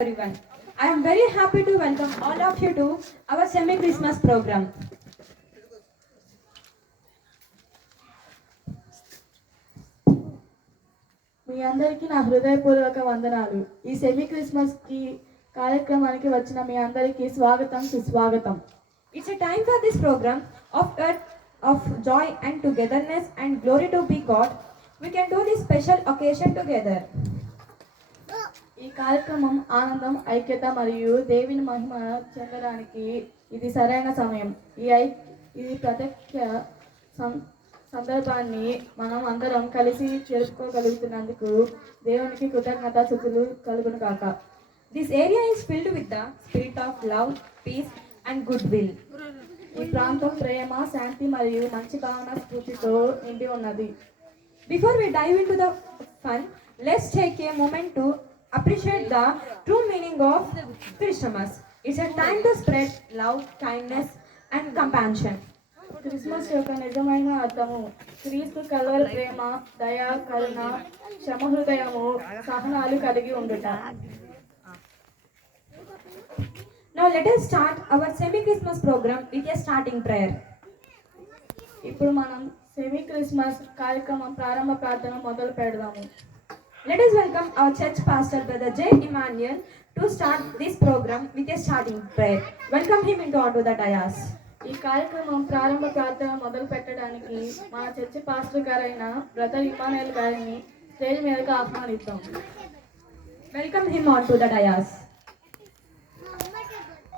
Everyone. I am very happy to welcome all of you to our semi-Christmas program. మీ అందరికీ నా హృదయపూర్వక వందనాలు. ఈ సెమీ క్రిస్మస్ కి కార్యక్రమానికి వచ్చిన మీ అందరికీ స్వాగతం సుస్వాగతం. It's a time for this program of joy and togetherness and glory to be God. We can do this special occasion together. ఈ కార్యక్రమం ఆనందం, ఐక్యత మరియు దేవుని మహిమ చెందడానికి ఇది సరైన సమయం. ఈ ప్రత్యక్ష సందర్భాన్ని మనం అందరం కలిసి జరుపుకోగలుగుతున్నందుకు దేవునికి కృతజ్ఞతాస్తుతులు కలుగును కాక. This area is filled with the spirit of love, peace and goodwill. ఈ ప్రాంతం ప్రేమ, శాంతి మరియు మంచి భావన స్ఫూర్తితో నిండి ఉన్నది. Before we dive into the fun, let's take a moment to appreciate the true meaning of Christmas. It's a time to spread love, kindness and compassion. Christmas యొక్క నిజమైన అర్థము క్రీస్తు కలవర ప్రేమ, దయ, కరుణ, క్షమహృదయము, సహనాలు కలిగి ఉండుట. Now let us start our semi-Christmas program with a starting prayer. ఇప్పుడు మనం సెమీ క్రిస్మస్ కార్యక్రమం ప్రారంభ ప్రార్థన మొదలు పెడదాము. Let us welcome our church pastor, Brother J. Emmanuel, to start this program with a starting prayer. Welcome him into onto the dais. ఈ కార్యక్రమం ప్రారంభ ప్రార్థన మొదలు పెట్టడానికి మా చర్చి పాస్టర్ గారైన బ్రదర్ ఇమానుయల్ గారిని స్టేజ్ మీదకి ఆహ్వానిద్దాం. Welcome him onto the dais.